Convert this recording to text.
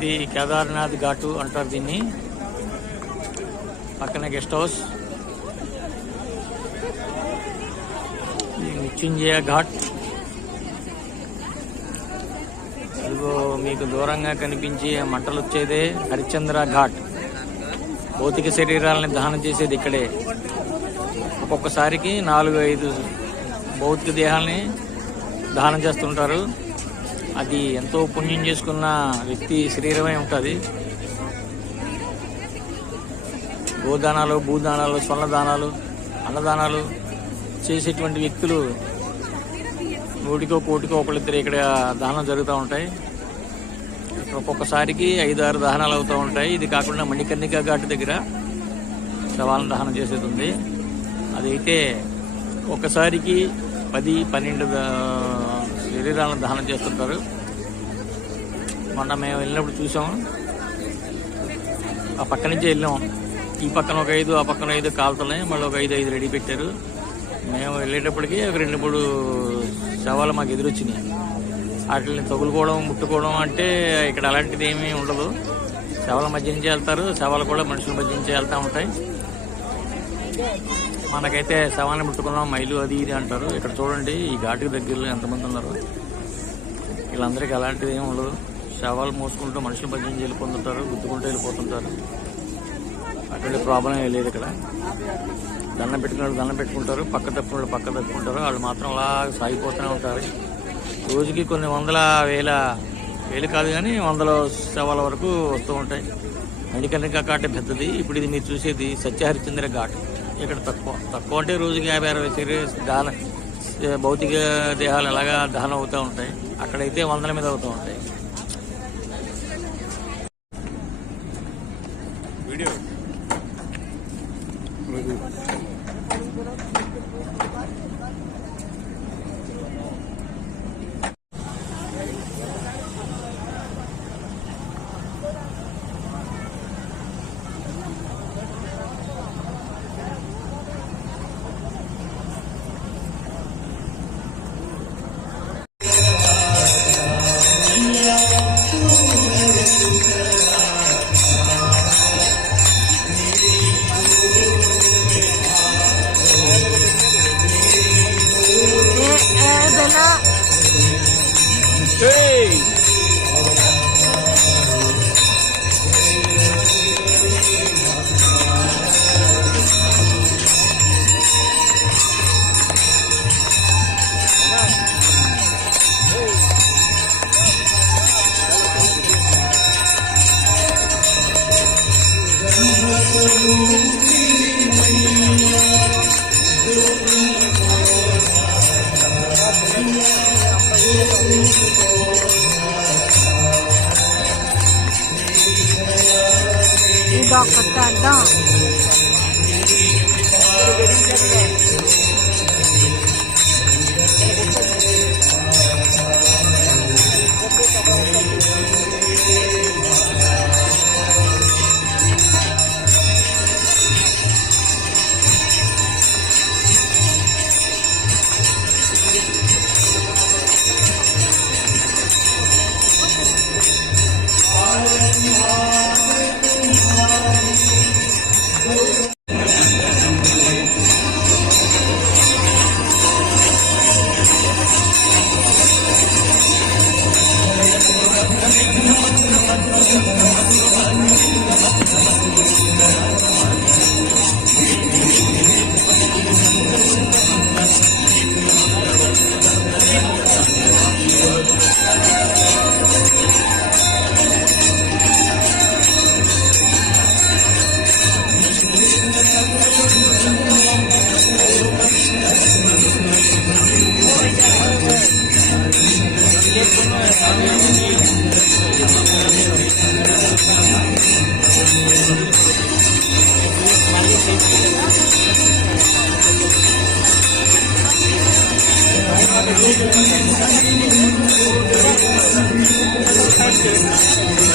ఇది కేదార్నాథ్ ఘాటు అంటారు దీన్ని. పక్కన గెస్ట్ హౌస్. మృత్యుంజయ ఘాట్. ఇదిగో మీకు దూరంగా కనిపించే మంటలు వచ్చేదే హరిశ్చంద్ర ఘాట్. భౌతిక శరీరాలని దహనం చేసేది ఇక్కడే. ఒక్కొక్కసారికి 4-5 భౌతిక దేహాలని దహనం చేస్తుంటారు. అది ఎంతో పుణ్యం చేసుకున్న వ్యక్తి శరీరమే ఉంటుంది. గోదానాలు, భూదానాలు, స్వర్ణదానాలు, అన్నదానాలు చేసేటువంటి వ్యక్తులు 100కో 1,00,00,000 ఒకళ్ళిద్దరు ఇక్కడ దహనం జరుగుతూ ఉంటాయి. ఒక్కొక్కసారికి 5-6 దహనాలు అవుతూ ఉంటాయి. ఇది కాకుండా మణికర్ణికా ఘాటు దగ్గర శవాలను దహనం చేసేది ఉంది. అదైతే ఒక్కసారికి 10-12 శరీరాలను దహనం చేస్తుంటారు. మొన్న మేము వెళ్ళినప్పుడు చూసాము. ఆ పక్క నుంచి వెళ్ళాం. ఈ పక్కన ఒక 5, ఆ పక్కన 5 కాలుతున్నాయి. మళ్ళీ ఒక 5 రెడీ పెట్టారు. మేము వెళ్ళేటప్పటికి ఒక 2-3 శవాలు మాకు ఎదురొచ్చినాయి. వాటిని తగులుకోవడం, ముట్టుకోవడం అంటే ఇక్కడ అలాంటిది ఏమీ ఉండదు. శవాల మధ్య నుంచి వెళ్తారు. శవాలు కూడా మనుషుల మధ్య నుంచి వెళ్తూ ఉంటాయి. మనకైతే శవాన్ని ముట్టుకున్నాం మైలు అది ఇది అంటారు. ఇక్కడ చూడండి ఈ ఘాటుకి దగ్గరలో ఎంతమంది ఉన్నారు. వీళ్ళందరికీ అలాంటిది ఏమి ఉండదు. శవాలు మోసుకుంటూ మనుషుల మధ్య నుంచి వెళ్ళిపోతుంటారు. గుద్దుకుంటూ వెళ్ళిపోతుంటారు. అటువంటి ప్రాబ్లం ఏం లేదు ఇక్కడ. దండం పెట్టుకున్న వాళ్ళు దండం పెట్టుకుంటారు. పక్క తప్పుకున్న వాళ్ళు పక్క తప్పుకుంటారు. వాళ్ళు మాత్రం అలా సాగిపోతూనే ఉంటారు. రోజుకి కొన్ని వేలు కాదు కానీ 100 శవాల వరకు వస్తూ ఉంటాయి. మణికర్ణికా ఘాట్ పెద్దది. ఇప్పుడు ఇది మీరు చూసేది సత్యహరిశ్చంద్ర ఘాట్. ఇక్కడ తక్కువ అంటే రోజుకి 50-60 భౌతిక దేహాలు ఎలాగా దహనం అవుతూ ఉంటాయి. అక్కడైతే 100ల మీద అవుతూ ఉంటాయి. Video Dokter Thank you.